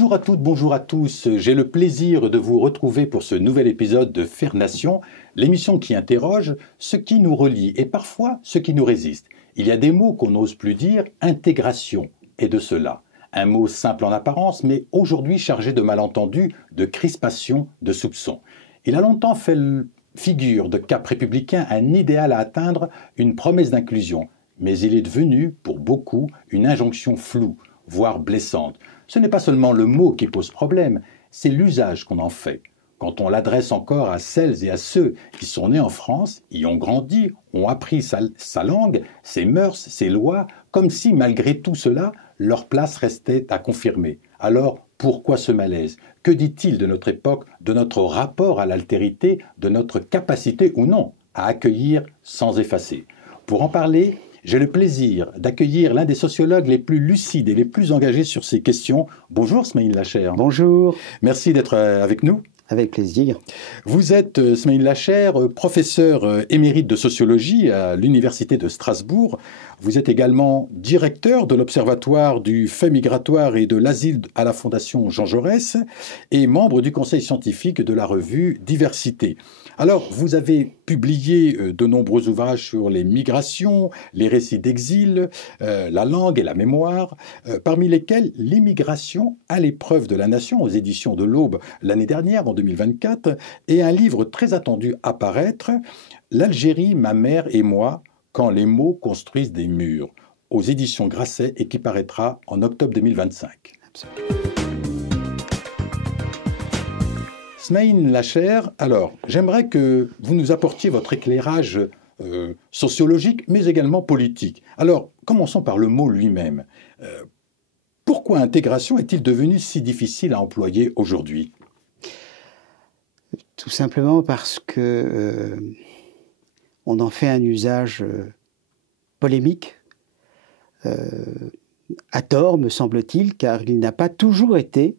Bonjour à toutes, bonjour à tous. J'ai le plaisir de vous retrouver pour ce nouvel épisode de Faire Nation, l'émission qui interroge ce qui nous relie et parfois ce qui nous résiste. Il y a des mots qu'on n'ose plus dire, intégration est de cela. Un mot simple en apparence, mais aujourd'hui chargé de malentendus, de crispations, de soupçons. Il a longtemps fait figure de cap républicain, un idéal à atteindre, une promesse d'inclusion. Mais il est devenu, pour beaucoup, une injonction floue, voire blessante. Ce n'est pas seulement le mot qui pose problème, c'est l'usage qu'on en fait. Quand on l'adresse encore à celles et à ceux qui sont nés en France, y ont grandi, ont appris sa langue, ses mœurs, ses lois, comme si malgré tout cela, leur place restait à confirmer. Alors, pourquoi ce malaise? Que dit-il de notre époque, de notre rapport à l'altérité, de notre capacité ou non à accueillir sans effacer? Pour en parler, j'ai le plaisir d'accueillir l'un des sociologues les plus lucides et les plus engagés sur ces questions. Bonjour Smaïl Lacher. Bonjour. Merci d'être avec nous. Avec plaisir. Vous êtes, Smaïl Lacher, professeur émérite de sociologie à l'Université de Strasbourg. Vous êtes également directeur de l'Observatoire du fait migratoire et de l'asile à la Fondation Jean Jaurès et membre du conseil scientifique de la revue Diversité. Alors, vous avez publié de nombreux ouvrages sur les migrations, les récits d'exil, la langue et la mémoire, parmi lesquels L'immigration à l'épreuve de la nation aux éditions de l'Aube l'année dernière, en 2024, et un livre très attendu à paraître, L'Algérie, ma mère et moi, quand les mots construisent des murs, aux éditions Grasset et qui paraîtra en octobre 2025. Absolument. Smaïl Lacher, alors, j'aimerais que vous nous apportiez votre éclairage sociologique, mais également politique. Alors, commençons par le mot lui-même. Pourquoi intégration est-il devenu si difficile à employer aujourd'hui? Tout simplement parce que on en fait un usage polémique, à tort, me semble-t-il, car il n'a pas toujours été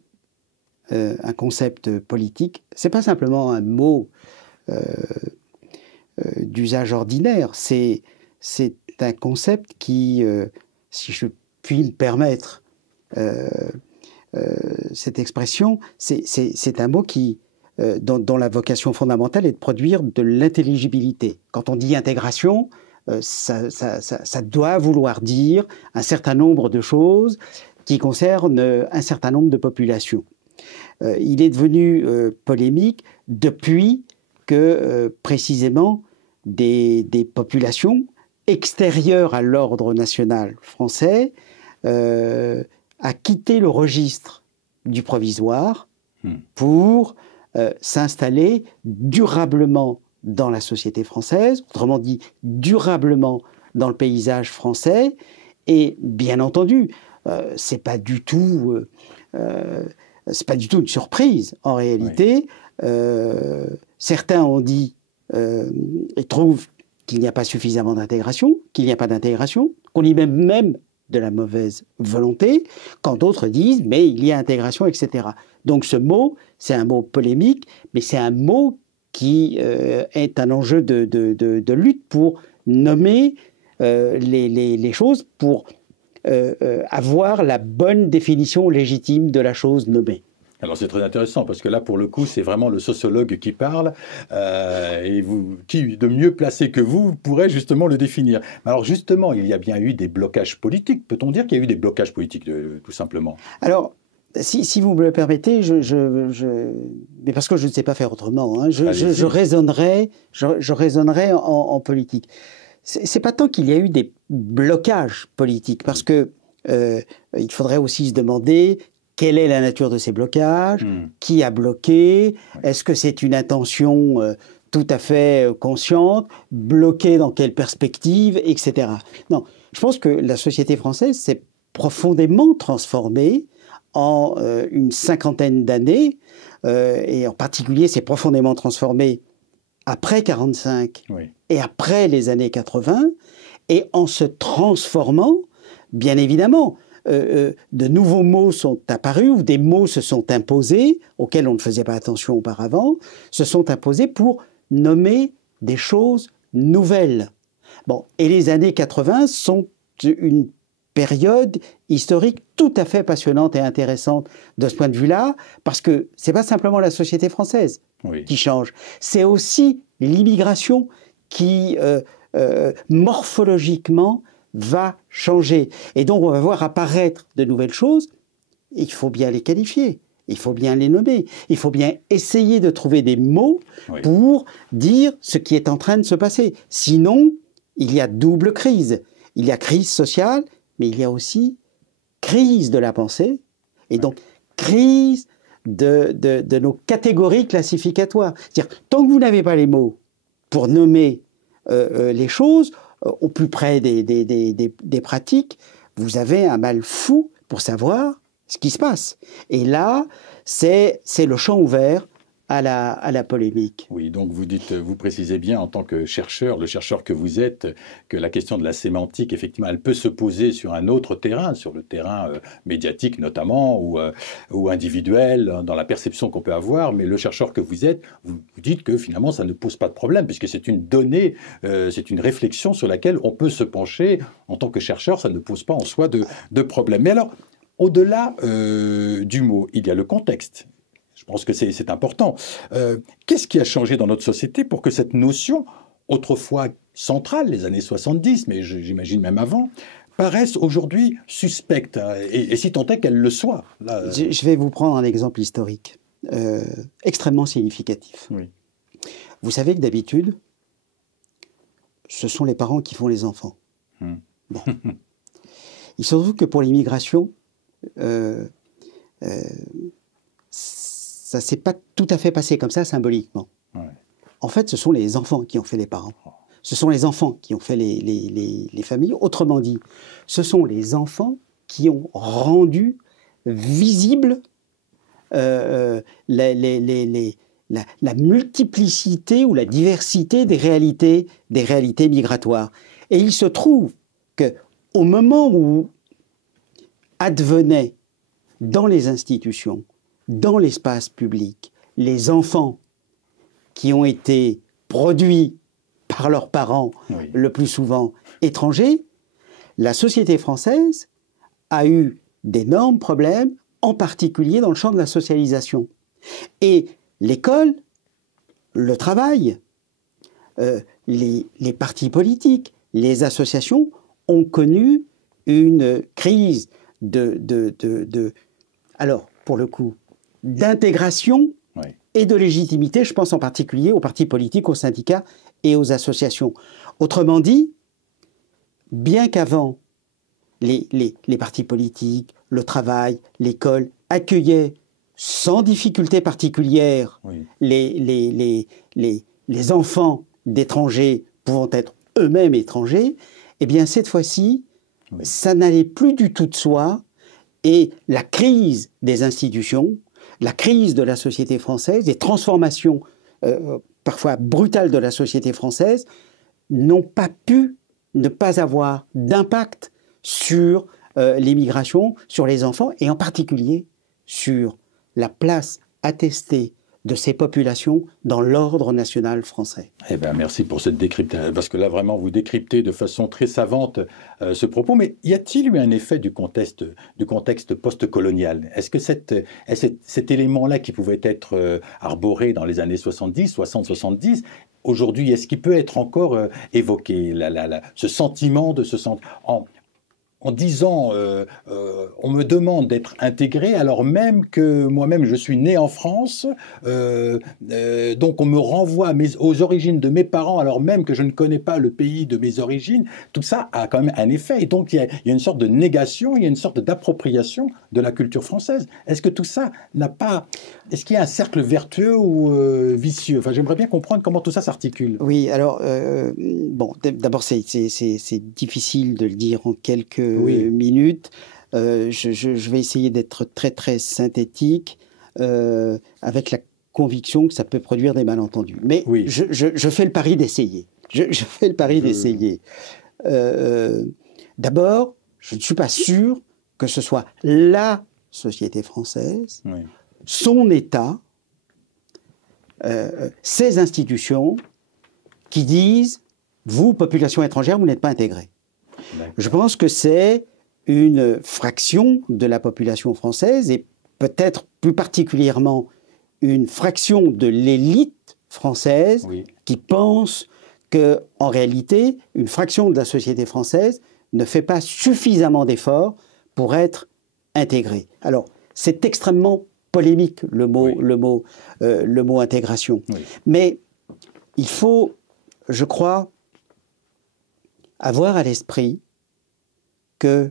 un concept politique. C'est pas simplement un mot d'usage ordinaire, c'est un concept qui, si je puis me permettre cette expression, c'est un mot qui, dont la vocation fondamentale est de produire de l'intelligibilité. Quand on dit intégration, ça doit vouloir dire un certain nombre de choses qui concernent un certain nombre de populations. Il est devenu polémique depuis que, précisément, des populations extérieures à l'ordre national français a quitté le registre du provisoire pour s'installer durablement dans la société française, autrement dit durablement dans le paysage français, et bien entendu, c'est pas du tout une surprise en réalité. Oui. Certains ont dit et trouvent qu'il n'y a pas suffisamment d'intégration, qu'il n'y a pas d'intégration, qu'on y met même de la mauvaise volonté, quand d'autres disent mais il y a intégration, etc. Donc ce mot, c'est un mot polémique, mais c'est un mot qui est un enjeu de lutte pour nommer les choses, pour avoir la bonne définition légitime de la chose nommée. Alors c'est très intéressant parce que là pour le coup c'est vraiment le sociologue qui parle et vous, qui de mieux placé que vous pourrez justement le définir. Alors justement il y a bien eu des blocages politiques, peut-on dire qu'il y a eu des blocages politiques tout simplement? Alors si vous me le permettez, mais parce que je ne sais pas faire autrement, hein, je raisonnerai en politique. C'est pas tant qu'il y a eu des blocages politiques, parce que il faudrait aussi se demander quelle est la nature de ces blocages, qui a bloqué, est-ce que c'est une intention tout à fait consciente, bloquée dans quelle perspective, etc. Non, je pense que la société française s'est profondément transformée en une cinquantaine d'années, et en particulier s'est profondément transformée après 1945 et après les années 80, et en se transformant, bien évidemment, de nouveaux mots sont apparus, ou des mots se sont imposés, auxquels on ne faisait pas attention auparavant, se sont imposés pour nommer des choses nouvelles. Bon, et les années 80 sont une période historique tout à fait passionnante et intéressante de ce point de vue-là, parce que c'est pas simplement la société française qui change, c'est aussi l'immigration qui, morphologiquement, va changer. Et donc, on va voir apparaître de nouvelles choses, et il faut bien les qualifier, il faut bien les nommer, il faut bien essayer de trouver des mots pour dire ce qui est en train de se passer. Sinon, il y a double crise. Il y a crise sociale, mais il y a aussi crise de la pensée, et donc crise de nos catégories classificatoires. C'est-à-dire, tant que vous n'avez pas les mots pour nommer les choses, au plus près des pratiques, vous avez un mal fou pour savoir ce qui se passe. Et là, c'est le champ ouvert à la polémique. Oui, donc vous précisez bien en tant que chercheur, le chercheur que vous êtes, que la question de la sémantique, effectivement, elle peut se poser sur un autre terrain, sur le terrain médiatique notamment, ou individuel, dans la perception qu'on peut avoir, mais le chercheur que vous êtes, vous dites que finalement ça ne pose pas de problème, puisque c'est une donnée, c'est une réflexion sur laquelle on peut se pencher. En tant que chercheur, ça ne pose pas en soi de problème. Mais alors, au-delà du mot, il y a le contexte. Je pense que c'est important. Qu'est-ce qui a changé dans notre société pour que cette notion, autrefois centrale, les années 70, mais j'imagine même avant, paraisse aujourd'hui suspecte, et si tant est qu'elle le soit là, Je vais vous prendre un exemple historique extrêmement significatif. Oui. Vous savez que d'habitude, ce sont les parents qui font les enfants. Bon. Il se trouve que pour l'immigration, ça ne s'est pas tout à fait passé comme ça symboliquement. Ouais. En fait, ce sont les enfants qui ont fait les parents. Ce sont les enfants qui ont fait les familles. Autrement dit, ce sont les enfants qui ont rendu visible la multiplicité ou la diversité des réalités migratoires. Et il se trouve qu'au moment où advenaient dans les institutions, dans l'espace public, les enfants qui ont été produits par leurs parents, le plus souvent étrangers, la société française a eu d'énormes problèmes, en particulier dans le champ de la socialisation. Et l'école, le travail, les partis politiques, les associations ont connu une crise alors, pour le coup, d'intégration et de légitimité. Je pense en particulier aux partis politiques, aux syndicats et aux associations. Autrement dit, bien qu'avant, les partis politiques, le travail, l'école accueillaient sans difficulté particulière les enfants d'étrangers pouvant être eux-mêmes étrangers, eh bien cette fois-ci, ça n'allait plus du tout de soi, et la crise des institutions, la crise de la société française, les transformations parfois brutales de la société française n'ont pas pu ne pas avoir d'impact sur l'immigration, sur les enfants, et en particulier sur la place attestée de ces populations dans l'ordre national français. Eh bien, merci pour cette décryptage, parce que là, vraiment, vous décryptez de façon très savante ce propos. Mais y a-t-il eu un effet du contexte post-colonial? Est-ce que cet élément-là qui pouvait être arboré dans les années 70, 60, 70, aujourd'hui, est-ce qu'il peut être encore évoqué, ce sentiment de en disant, on me demande d'être intégré alors même que moi-même je suis né en France, donc on me renvoie aux origines de mes parents alors même que je ne connais pas le pays de mes origines. Tout ça a quand même un effet, et donc il y a une sorte de négation, il y a une sorte d'appropriation de la culture française. Est-ce que tout ça n'a pas... Est-ce qu'il y a un cercle vertueux ou vicieux? Enfin, j'aimerais bien comprendre comment tout ça s'articule. Oui, alors, bon, d'abord c'est difficile de le dire en quelques minutes. Je vais essayer d'être très très synthétique, avec la conviction que ça peut produire des malentendus. Mais je fais le pari d'essayer. Je fais le pari d'essayer. D'abord, je ne suis pas sûr que ce soit la société française, son État, ces institutions qui disent « vous, population étrangère, vous n'êtes pas intégrés ». Je pense que c'est une fraction de la population française, et peut-être plus particulièrement une fraction de l'élite française, Oui. qui pense qu'en réalité, une fraction de la société française ne fait pas suffisamment d'efforts pour être intégrée. Alors, c'est extrêmement polémique le mot intégration. Oui. Mais il faut, je crois, avoir à l'esprit que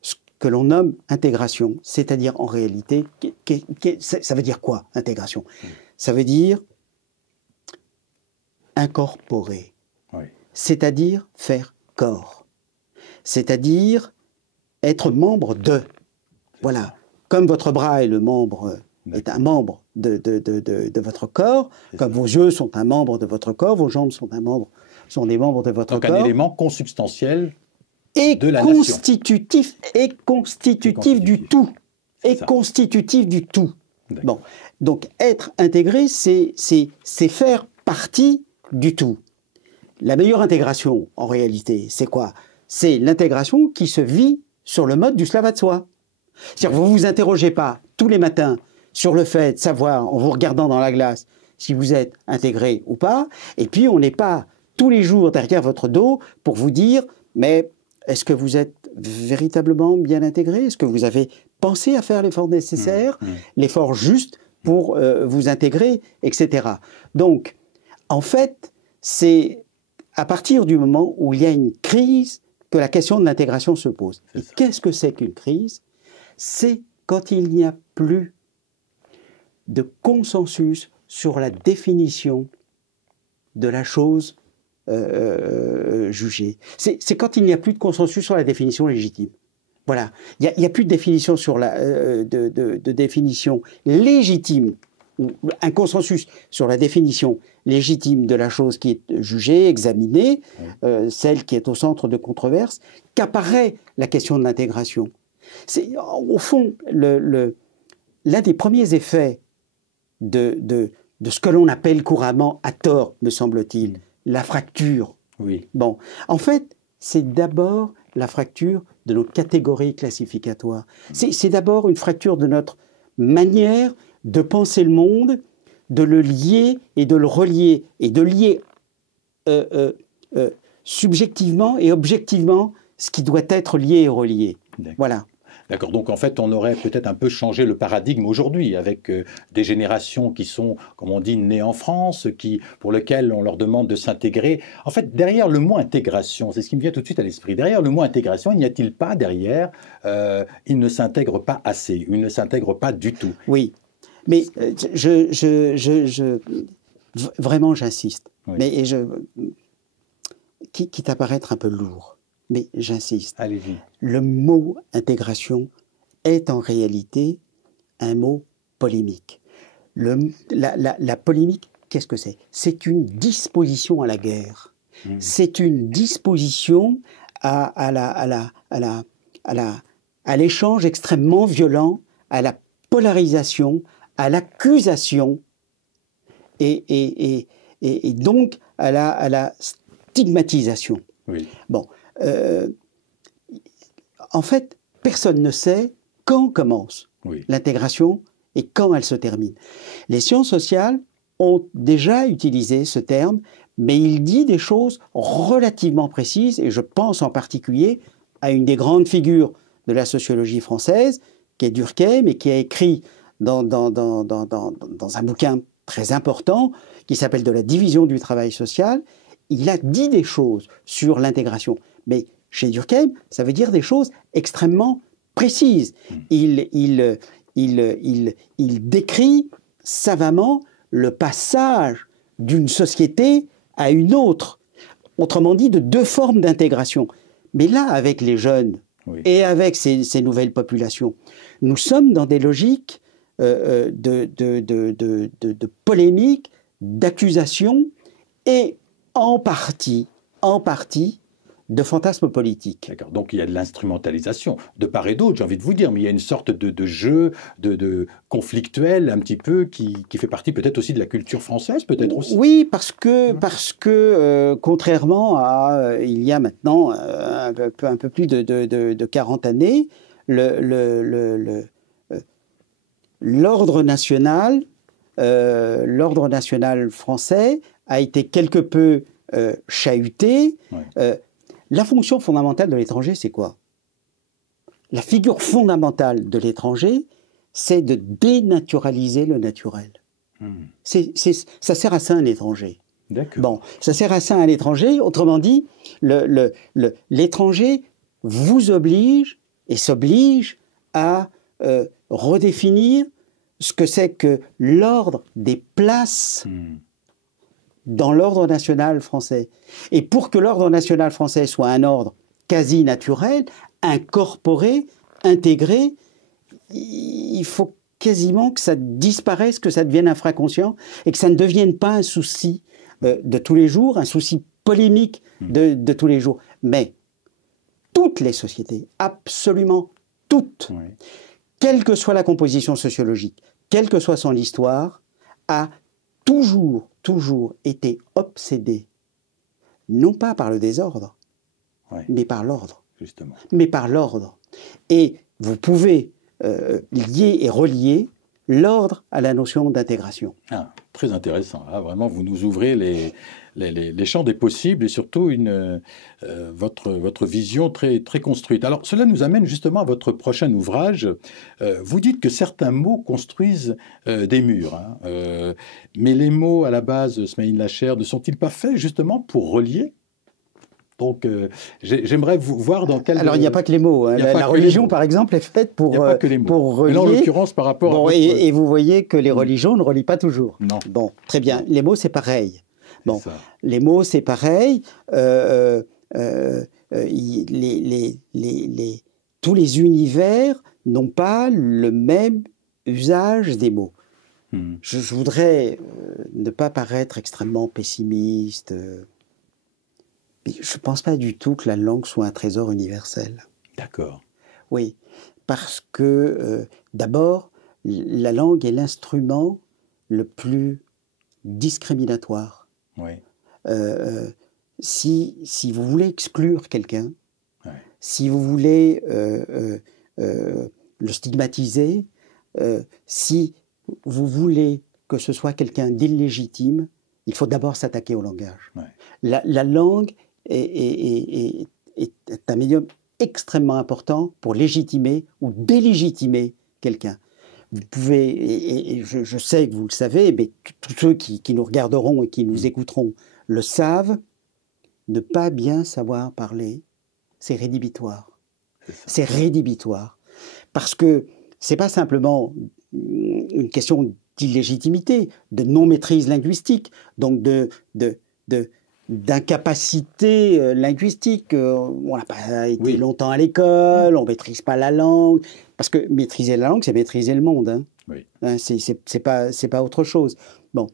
ce que l'on nomme intégration, c'est-à-dire en réalité, ça veut dire quoi, intégration? Ça veut dire incorporer, c'est-à-dire faire corps, c'est-à-dire être membre de. Voilà. Comme votre bras est un membre de votre corps, comme vos yeux sont un membre de votre corps, vos jambes sont des membres de votre corps. Donc un élément consubstantiel et de la constitutif, nation. Et constitutif du tout. Et ça. Constitutif du tout. Bon. Donc être intégré, c'est faire partie du tout. La meilleure intégration, en réalité, c'est quoi? C'est l'intégration qui se vit sur le mode du cela va de soi. C'est-à-dire que vous ne vous interrogez pas tous les matins sur le fait de savoir, en vous regardant dans la glace, si vous êtes intégré ou pas, et puis on n'est pas tous les jours derrière votre dos pour vous dire « mais est-ce que vous êtes véritablement bien intégré? Est-ce que vous avez pensé à faire l'effort nécessaire, l'effort juste pour vous intégrer, etc. » Donc, en fait, c'est à partir du moment où il y a une crise que la question de l'intégration se pose. Et qu'est-ce que c'est qu'une crise? C'est quand il n'y a plus de consensus sur la définition de la chose jugée. C'est quand il n'y a plus de consensus sur la définition légitime. Voilà. Il n'y a plus de définition sur de définition légitime, ou un consensus sur la définition légitime de la chose qui est jugée, examinée, celle qui est au centre de controverse, qu'apparaît la question de l'intégration. C'est, au fond, l'un des premiers effets de ce que l'on appelle couramment, à tort, me semble-t-il, la fracture. Oui. Bon, en fait, c'est d'abord la fracture de nos catégories classificatoires. C'est d'abord une fracture de notre manière de penser le monde, de le lier et de le relier, et de lier subjectivement et objectivement ce qui doit être lié et relié. Voilà. D'accord, donc en fait on aurait peut-être un peu changé le paradigme aujourd'hui avec des générations qui sont, comme on dit, nées en France, pour lesquelles on leur demande de s'intégrer. En fait, derrière le mot intégration, c'est ce qui me vient tout de suite à l'esprit, derrière le mot intégration, il n'y a-t-il pas derrière, il ne s'intègre pas assez, il ne s'intègre pas du tout? Oui, mais vraiment j'insiste, mais quitte à paraître un peu lourd. Mais j'insiste, le mot intégration est en réalité un mot polémique. La polémique, qu'est-ce que c'est? C'est une disposition à la guerre. C'est une disposition à l'échange extrêmement violent, à la polarisation, à l'accusation et donc à la stigmatisation. Oui. Bon. En fait, personne ne sait quand commence l'intégration et quand elle se termine. Les sciences sociales ont déjà utilisé ce terme, mais il dit des choses relativement précises, et je pense en particulier à une des grandes figures de la sociologie française, qui est Durkheim, et qui a écrit dans un bouquin très important, qui s'appelle « De la division du travail social », il a dit des choses sur l'intégration. Mais chez Durkheim, ça veut dire des choses extrêmement précises. Il décrit savamment le passage d'une société à une autre. Autrement dit, de deux formes d'intégration. Mais là, avec les jeunes et avec ces nouvelles populations, nous sommes dans des logiques de polémique, d'accusation et en partie de fantasmes politiques. D'accord. Donc il y a de l'instrumentalisation de part et d'autre, j'ai envie de vous dire, mais il y a une sorte de jeu, de conflictuel un petit peu qui fait partie peut-être aussi de la culture française, peut-être aussi. Oui, parce que contrairement à il y a maintenant un peu plus de 40 années, l'ordre national français a été quelque peu chahuté. Ouais. La fonction fondamentale de l'étranger, c'est quoi? La figure fondamentale de l'étranger, c'est de dénaturaliser le naturel. Ça sert à ça un étranger. D'accord. Bon, ça sert à ça un étranger. Autrement dit, l'étranger vous oblige et s'oblige à redéfinir ce que c'est que l'ordre des places dans l'ordre national français. Et pour que l'ordre national français soit un ordre quasi naturel, incorporé, intégré, il faut quasiment que ça disparaisse, que ça devienne infraconscient et que ça ne devienne pas un souci de tous les jours, un souci polémique de tous les jours. Mais toutes les sociétés, absolument toutes, quelle que soit la composition sociologique, quelle que soit son histoire, a toujours été obsédée, non pas par le désordre, mais par l'ordre. Justement. Mais par l'ordre. Et vous pouvez lier et relier l'ordre à la notion d'intégration. Ah, très intéressant. Ah, vraiment, vous nous ouvrez les champs des possibles et surtout votre vision très, très construite. Alors, cela nous amène justement à votre prochain ouvrage. Vous dites que certains mots construisent des murs. Mais les mots, à la base, Smaïn Lacher, ne sont-ils pas faits justement pour relier ? Donc, j'aimerais vous voir dans quel... Alors, il n'y a pas que les mots. La religion, par exemple, est faite pour relier. Mais là, en l'occurrence, par rapport à votre... et vous voyez que les religions ne relient pas toujours. Non. Bon, très bien. Les mots, c'est pareil. Bon, les mots, c'est pareil. Tous les univers n'ont pas le même usage des mots. Je voudrais ne pas paraître extrêmement pessimiste... Je ne pense pas du tout que la langue soit un trésor universel. D'accord. Oui, parce que d'abord, la langue est l'instrument le plus discriminatoire. Oui. Si vous voulez exclure quelqu'un, si vous voulez le stigmatiser, si vous voulez que ce soit quelqu'un d'illégitime, il faut d'abord s'attaquer au langage. La langue est un médium extrêmement important pour légitimer ou délégitimer quelqu'un. Vous pouvez, et je sais que vous le savez, mais tous ceux qui nous regarderont et qui nous écouteront le savent, ne pas bien savoir parler, c'est rédhibitoire. C'est rédhibitoire. Parce que ce n'est pas simplement une question d'illégitimité, de non-maîtrise linguistique, donc d'incapacité linguistique. On n'a pas été longtemps à l'école, on ne maîtrise pas la langue. Parce que maîtriser la langue, c'est maîtriser le monde. Hein. Oui. Hein, c'est pas autre chose. Bon,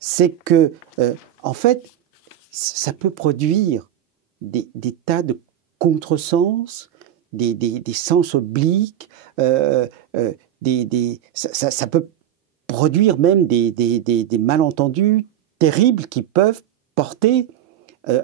c'est que, en fait, ça peut produire des tas de contresens, des sens obliques, ça peut produire même des malentendus terribles qui peuvent porter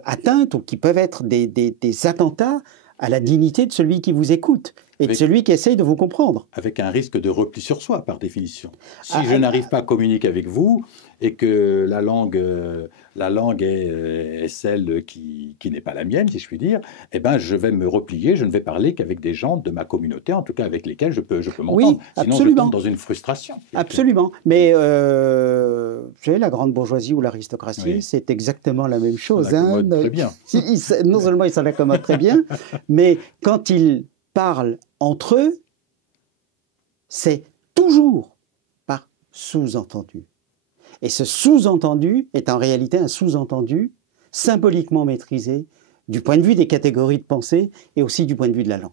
atteinte ou qui peuvent être des attentats à la dignité de celui qui vous écoute et de celui qui essaye de vous comprendre. Avec un risque de repli sur soi, par définition. Si je n'arrive pas à communiquer avec vous et que la langue est celle qui n'est pas la mienne, si je puis dire, eh ben, je vais me replier, je ne vais parler qu'avec des gens de ma communauté, en tout cas avec lesquels je peux m'entendre. Oui, sinon, absolument. je tombe dans une frustration. Absolument. Mais vous savez, la grande bourgeoisie ou l'aristocratie, c'est exactement la même chose. Ça l'accommode très bien. Non seulement ils s'en accommodent très bien, mais quand ils parlent entre eux, c'est toujours par sous-entendu. Et ce sous-entendu est en réalité un sous-entendu symboliquement maîtrisé du point de vue des catégories de pensée et aussi du point de vue de la langue.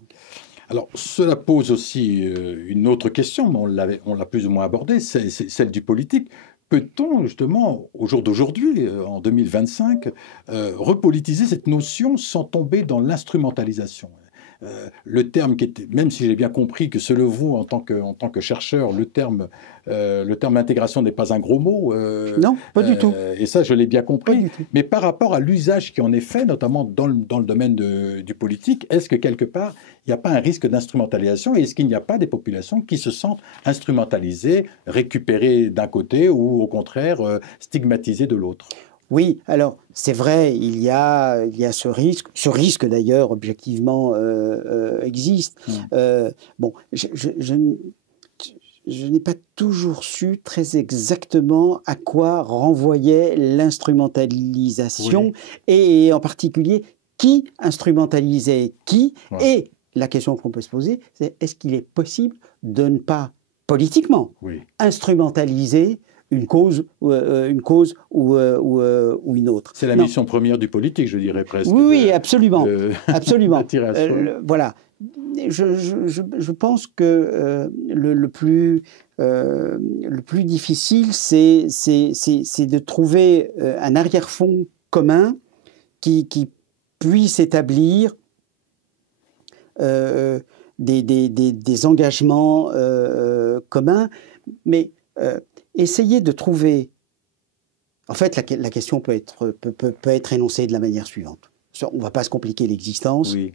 Alors, cela pose aussi une autre question, mais on l'a plus ou moins abordée, c'est celle du politique. peut-on justement, au jour d'aujourd'hui, en 2025, repolitiser cette notion sans tomber dans l'instrumentalisation? Le terme qui était, même si j'ai bien compris que selon vous, en tant que chercheur, le terme intégration n'est pas un gros mot. Non, pas du tout. Et ça, je l'ai bien compris. Pas du tout. Mais par rapport à l'usage qui en est fait, notamment dans le domaine du politique, est-ce que quelque part, il n'y a pas un risque d'instrumentalisation? Et est-ce qu'il n'y a pas des populations qui se sentent instrumentalisées, récupérées d'un côté ou au contraire stigmatisées de l'autre? Oui, alors c'est vrai, il y a ce risque d'ailleurs objectivement existe. Bon, je n'ai pas toujours su très exactement à quoi renvoyait l'instrumentalisation et en particulier qui instrumentalisait qui. Et la question qu'on peut se poser, c'est est-ce qu'il est possible de ne pas politiquement instrumentaliser une cause ou une autre. C'est la mission première du politique, je dirais presque. Oui, absolument. Absolument. Voilà. Je pense que le plus difficile, c'est de trouver un arrière-fond commun qui puisse établir des engagements communs, mais essayer de trouver... En fait, la question peut être énoncée de la manière suivante. On ne va pas se compliquer l'existence. Oui.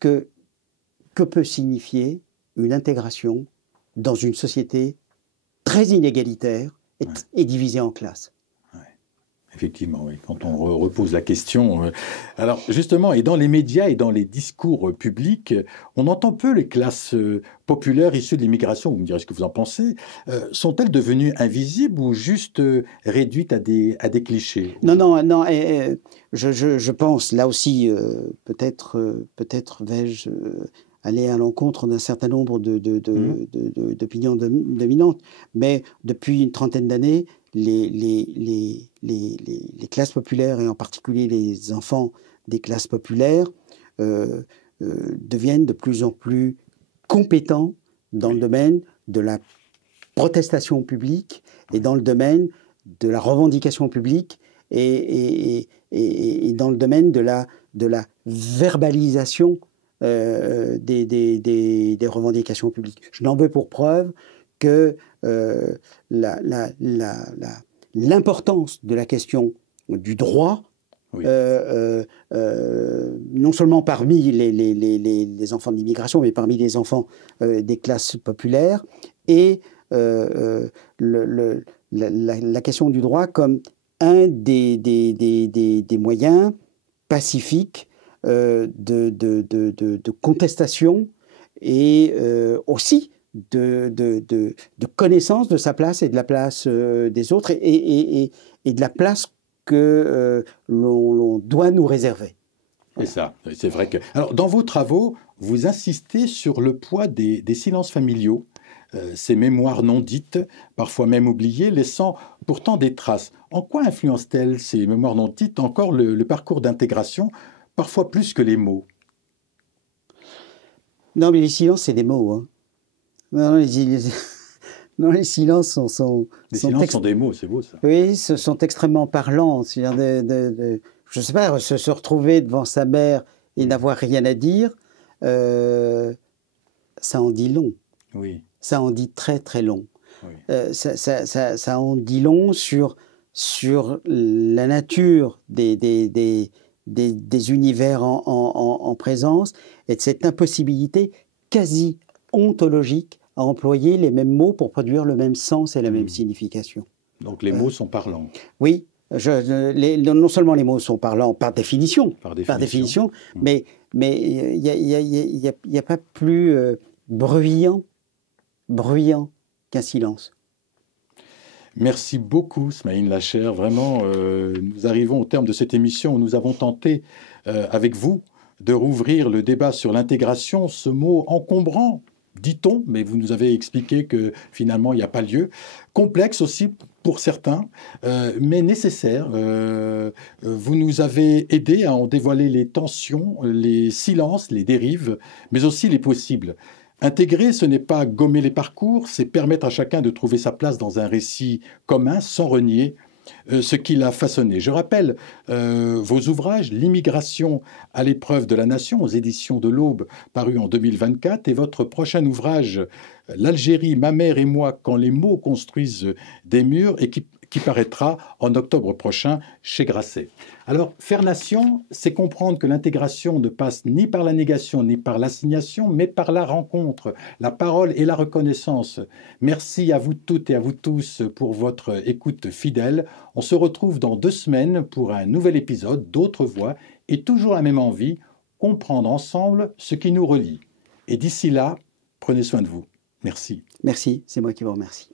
Que peut signifier une intégration dans une société très inégalitaire et divisée en classes? Effectivement, oui. Quand on repose la question. Alors, justement, et dans les médias et dans les discours publics, on entend peu les classes populaires issues de l'immigration. Vous me direz ce que vous en pensez. Sont-elles devenues invisibles ou juste réduites à des clichés? Non. Je pense, là aussi, peut-être vais-je aller à l'encontre d'un certain nombre d'opinions dominantes, mais depuis une trentaine d'années, les classes populaires, et en particulier les enfants des classes populaires, deviennent de plus en plus compétents dans le domaine de la protestation publique et dans le domaine de la revendication publique et dans le domaine de la verbalisation des revendications publiques. Je n'en veux pour preuve que l'importance de la question du droit, non seulement parmi les enfants de l'immigration, mais parmi les enfants des classes populaires, et la question du droit comme un des moyens pacifiques de contestation et aussi de connaissance de sa place et de la place des autres et de la place que l'on doit nous réserver. Voilà. C'est ça, c'est vrai que... Alors, dans vos travaux, vous insistez sur le poids des silences familiaux, ces mémoires non dites, parfois même oubliées, laissant pourtant des traces. En quoi influencent-elles, ces mémoires non dites, encore le parcours d'intégration, parfois plus que les mots? Non, mais les silences, c'est des mots, hein. Non, les silences sont des mots, c'est beau ça. Oui, ce sont extrêmement parlants. C'est-à-dire je ne sais pas, se retrouver devant sa mère et n'avoir rien à dire, ça en dit long. Oui. Ça en dit très très long. Oui. Ça en dit long sur la nature des univers en présence et de cette impossibilité quasi ontologique à employer les mêmes mots pour produire le même sens et la même signification. Donc les mots sont parlants. Oui, non seulement les mots sont parlants par définition, mais il n'y a pas plus bruyant qu'un silence. Merci beaucoup, Smaïn Lacher. Vraiment, nous arrivons au terme de cette émission où nous avons tenté, avec vous, de rouvrir le débat sur l'intégration, ce mot encombrant, dit-on, mais vous nous avez expliqué que finalement il n'y a pas lieu. Complexe aussi pour certains, mais nécessaire. Vous nous avez aidé à en dévoiler les tensions, les silences, les dérives, mais aussi les possibles. Intégrer, ce n'est pas gommer les parcours, c'est permettre à chacun de trouver sa place dans un récit commun sans renier ce qu'il a façonné. Je rappelle vos ouvrages, L'immigration à l'épreuve de la nation, aux éditions de l'Aube, paru en 2024, et votre prochain ouvrage, L'Algérie, ma mère et moi, quand les mots construisent des murs, et qui paraîtra en octobre prochain chez Grasset. Alors, faire nation, c'est comprendre que l'intégration ne passe ni par la négation ni par l'assignation, mais par la rencontre, la parole et la reconnaissance. Merci à vous toutes et à vous tous pour votre écoute fidèle. On se retrouve dans 2 semaines pour un nouvel épisode d'Autres Voix et toujours la même envie, comprendre ensemble ce qui nous relie. Et d'ici là, prenez soin de vous. Merci. Merci, c'est moi qui vous remercie.